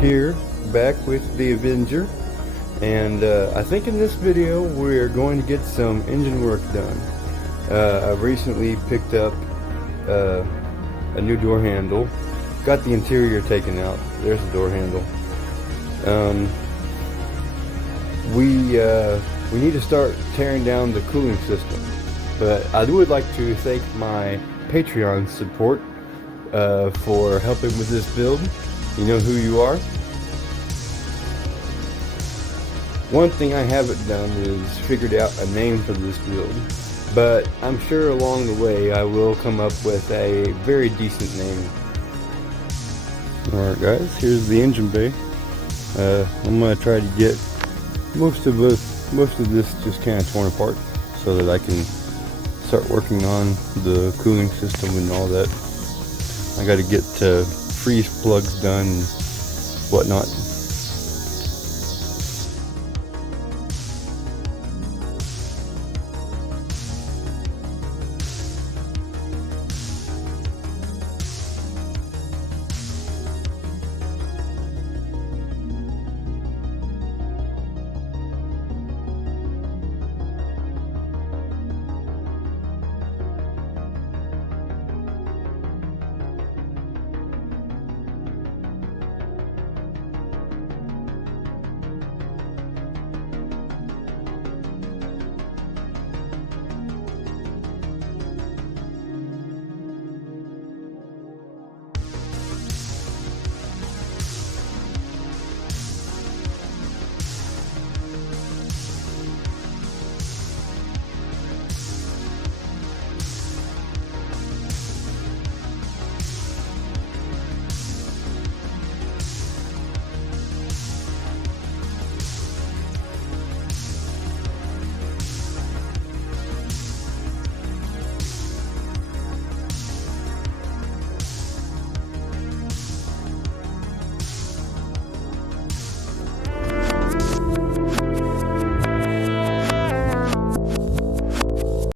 here back with the Avenger, and I think in this video we're going to get some engine work done. I've recently picked up a new door handle, got the interior taken out. There's the door handle. We need to start tearing down the cooling system, but I would like to thank my Patreon support for helping with this build. You know who you are. One thing I haven't done is figured out a name for this build, but I'm sure along the way I will come up with a very decent name. Alright guys, here's the engine bay. I'm going to try to get most of this just kind of torn apart so that I can start working on the cooling system and all that. I got to get freeze plugs done and whatnot.